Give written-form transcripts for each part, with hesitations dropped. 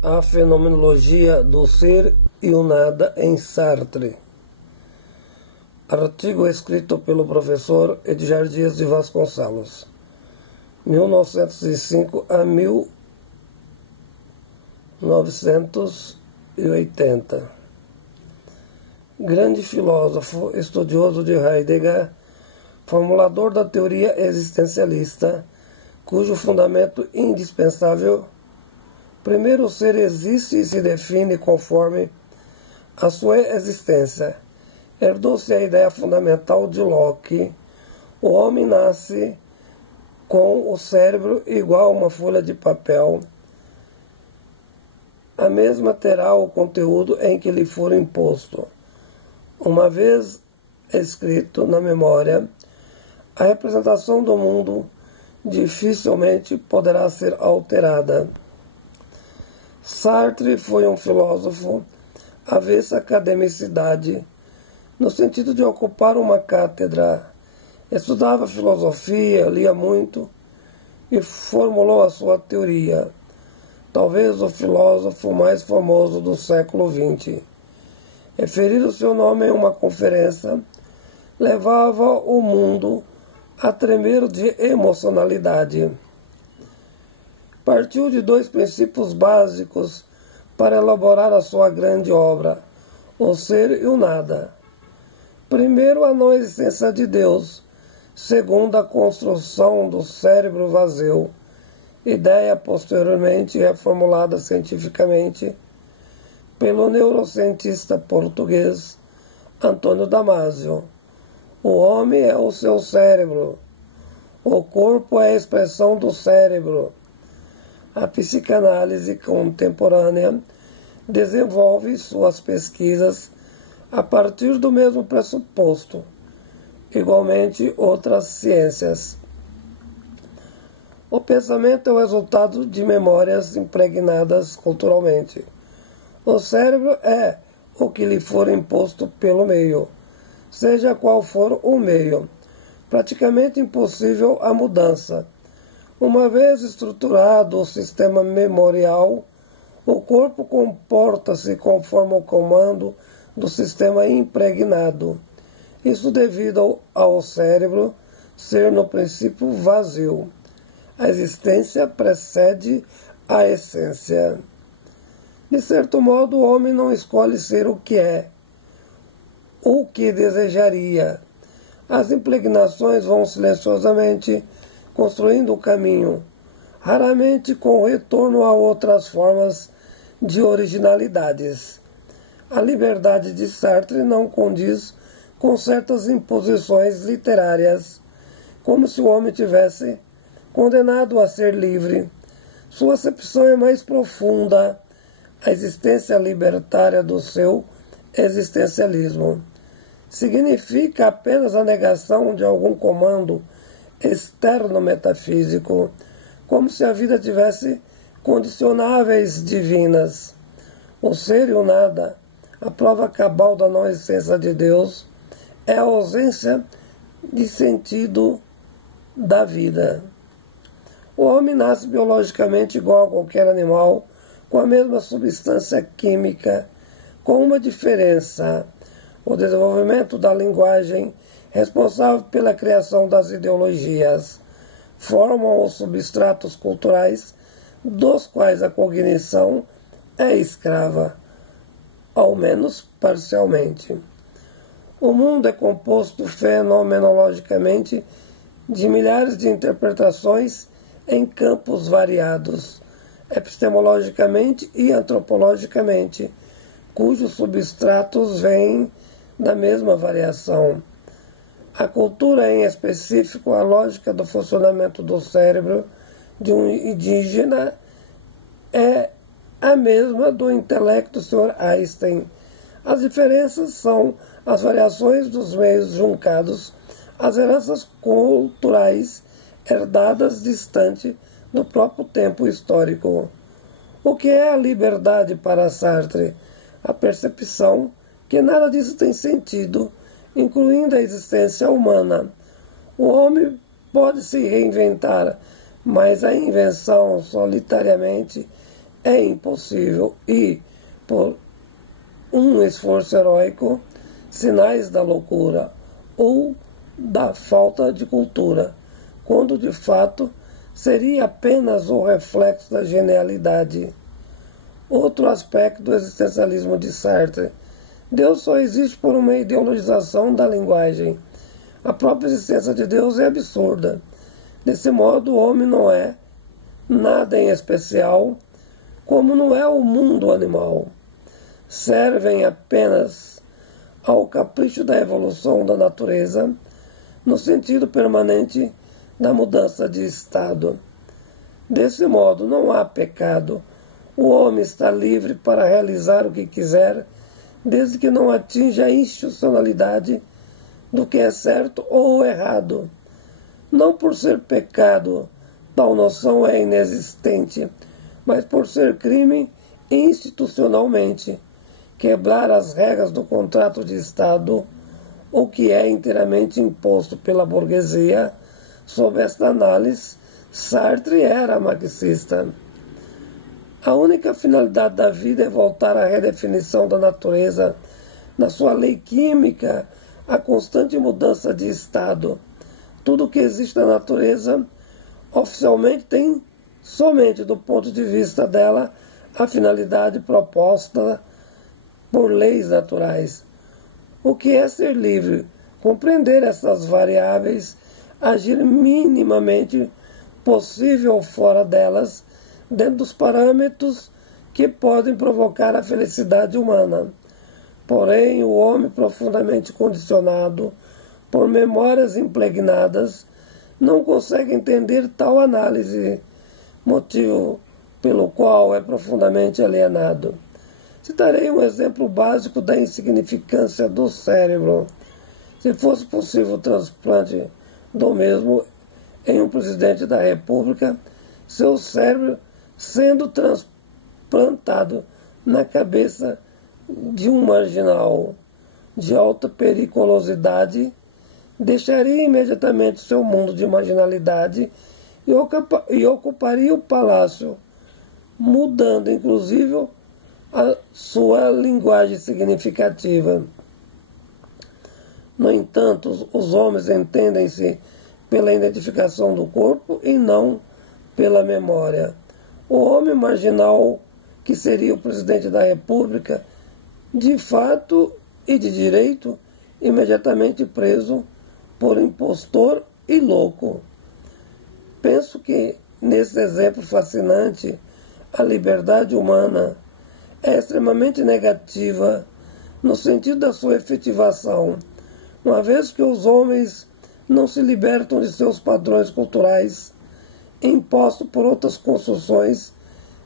A fenomenologia do ser e o nada em Sartre. Artigo escrito pelo professor Edgar Dias de Vasconcelos, 1905 a 1980. Grande filósofo, estudioso de Heidegger, formulador da teoria existencialista, cujo fundamento indispensável: primeiro, o ser existe e se define conforme a sua existência. Herdou-se a ideia fundamental de Locke: o homem nasce com o cérebro igual a uma folha de papel. A mesma terá o conteúdo em que lhe for imposto. Uma vez escrito na memória, a representação do mundo dificilmente poderá ser alterada. Sartre foi um filósofo avesso à academicidade, no sentido de ocupar uma cátedra. Estudava filosofia, lia muito e formulou a sua teoria. Talvez o filósofo mais famoso do século XX. Referir o seu nome em uma conferência levava o mundo a tremer de emocionalidade. Partiu de dois princípios básicos para elaborar a sua grande obra: o ser e o nada. Primeiro, a não existência de Deus. Segundo, a construção do cérebro vazio, ideia posteriormente reformulada cientificamente pelo neurocientista português Antônio Damasio. O homem é o seu cérebro. O corpo é a expressão do cérebro. A psicanálise contemporânea desenvolve suas pesquisas a partir do mesmo pressuposto. Igualmente, outras ciências. O pensamento é o resultado de memórias impregnadas culturalmente. O cérebro é o que lhe for imposto pelo meio, seja qual for o meio. Praticamente impossível a mudança. Uma vez estruturado o sistema memorial, o corpo comporta-se conforme o comando do sistema impregnado. Isso devido ao cérebro ser no princípio vazio. A existência precede a essência. De certo modo, o homem não escolhe ser o que é, o que desejaria. As impregnações vão silenciosamente construindo o caminho, raramente com retorno a outras formas de originalidades. A liberdade de Sartre não condiz com certas imposições literárias, como se o homem tivesse condenado a ser livre. Sua acepção é mais profunda, a existência libertária do seu existencialismo. Significa apenas a negação de algum comando externo metafísico, como se a vida tivesse condicionáveis divinas. O ser e o nada, a prova cabal da não existência de Deus, é a ausência de sentido da vida. O homem nasce biologicamente igual a qualquer animal, com a mesma substância química, com uma diferença: o desenvolvimento da linguagem, responsável pela criação das ideologias, formam os substratos culturais dos quais a cognição é escrava, ao menos parcialmente. O mundo é composto fenomenologicamente de milhares de interpretações em campos variados, epistemologicamente e antropologicamente, cujos substratos vêm da mesma variação. A cultura, em específico, a lógica do funcionamento do cérebro de um indígena, é a mesma do intelecto do Sr. Einstein. As diferenças são as variações dos meios juncados, as heranças culturais herdadas distante do próprio tempo histórico. O que é a liberdade para Sartre? A percepção que nada disso tem sentido, incluindo a existência humana. O homem pode se reinventar, mas a invenção solitariamente é impossível e, por um esforço heróico, sinais da loucura ou da falta de cultura, quando de fato seria apenas o reflexo da genialidade. Outro aspecto do existencialismo de Sartre: Deus só existe por uma ideologização da linguagem. A própria existência de Deus é absurda. Desse modo, o homem não é nada em especial, como não é o mundo animal. Servem apenas ao capricho da evolução da natureza, no sentido permanente da mudança de estado. Desse modo, não há pecado. O homem está livre para realizar o que quiser, desde que não atinja a institucionalidade do que é certo ou errado. Não por ser pecado, tal noção é inexistente, mas por ser crime institucionalmente. Quebrar as regras do contrato de Estado, o que é inteiramente imposto pela burguesia. Sob esta análise, Sartre era marxista. A única finalidade da vida é voltar à redefinição da natureza, na sua lei química, a constante mudança de estado. Tudo o que existe na natureza, oficialmente, tem somente do ponto de vista dela a finalidade proposta por leis naturais. O que é ser livre? Compreender essas variáveis, agir minimamente possível fora delas, dentro dos parâmetros que podem provocar a felicidade humana. Porém, o homem profundamente condicionado por memórias impregnadas não consegue entender tal análise, motivo pelo qual é profundamente alienado. Citarei um exemplo básico da insignificância do cérebro. Se fosse possível o transplante do mesmo em um presidente da República, seu cérebro sendo transplantado na cabeça de um marginal de alta periculosidade, deixaria imediatamente seu mundo de marginalidade e ocuparia o palácio, mudando inclusive a sua linguagem significativa. No entanto, os homens entendem-se pela identificação do corpo e não pela memória. O homem marginal, que seria o presidente da República, de fato e de direito, imediatamente preso por impostor e louco. Penso que, nesse exemplo fascinante, a liberdade humana é extremamente negativa no sentido da sua efetivação, uma vez que os homens não se libertam de seus padrões culturais impostos por outras construções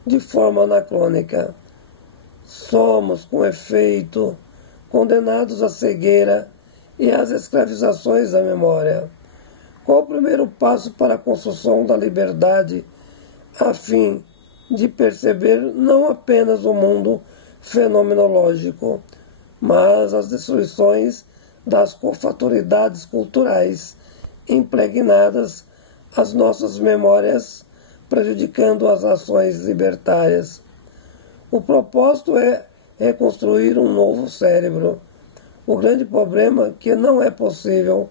de forma anacrônica. Somos, com efeito, condenados à cegueira e às escravizações da memória. Qual o primeiro passo para a construção da liberdade, a fim de perceber não apenas o mundo fenomenológico, mas as destruições das cofatoridades culturais impregnadas às nossas memórias, prejudicando as ações libertárias? O propósito é reconstruir um novo cérebro. O grande problema é que não é possível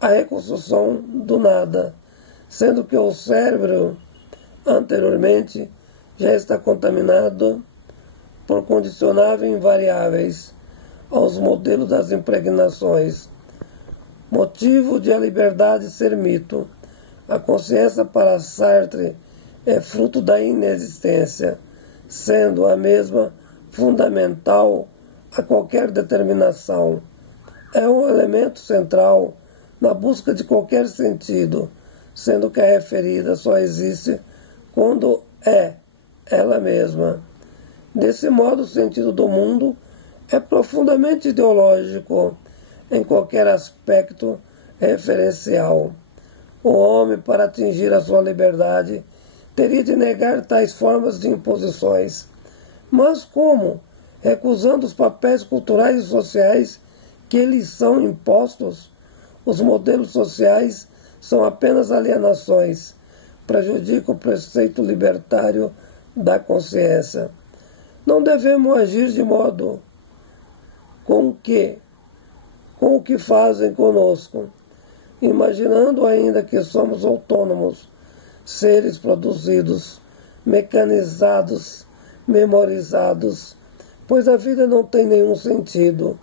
a reconstrução do nada, sendo que o cérebro anteriormente já está contaminado por condicionáveis invariáveis aos modelos das impregnações. Motivo de a liberdade ser mito. A consciência para Sartre é fruto da inexistência, sendo a mesma fundamental a qualquer determinação. É um elemento central na busca de qualquer sentido, sendo que a referida só existe quando é ela mesma. Desse modo, o sentido do mundo é profundamente ideológico em qualquer aspecto referencial. O homem, para atingir a sua liberdade, teria de negar tais formas de imposições. Mas como? Recusando os papéis culturais e sociais que lhes são impostos. Os modelos sociais são apenas alienações, prejudicam o preceito libertário da consciência. Não devemos agir de modo com o que fazem conosco, imaginando ainda que somos autônomos, seres produzidos, mecanizados, memorizados, pois a vida não tem nenhum sentido.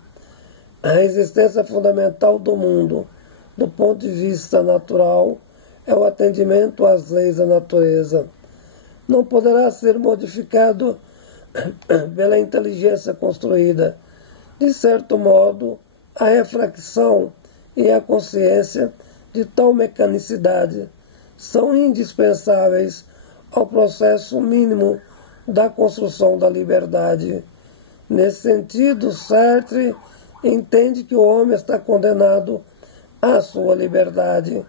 A existência fundamental do mundo, do ponto de vista natural, é o atendimento às leis da natureza. Não poderá ser modificado pela inteligência construída. De certo modo, a reflexão e a consciência de tal mecanicidade são indispensáveis ao processo mínimo da construção da liberdade. Nesse sentido, Sartre entende que o homem está condenado à sua liberdade,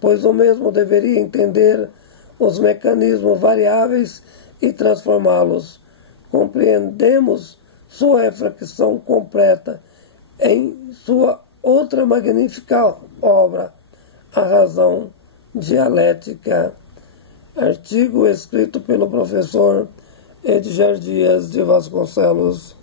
pois o mesmo deveria entender os mecanismos variáveis e transformá-los. Compreendemos sua reflexão completa em sua outra magnífica obra, A Razão Dialética, artigo escrito pelo professor Edgar Dias de Vasconcelos.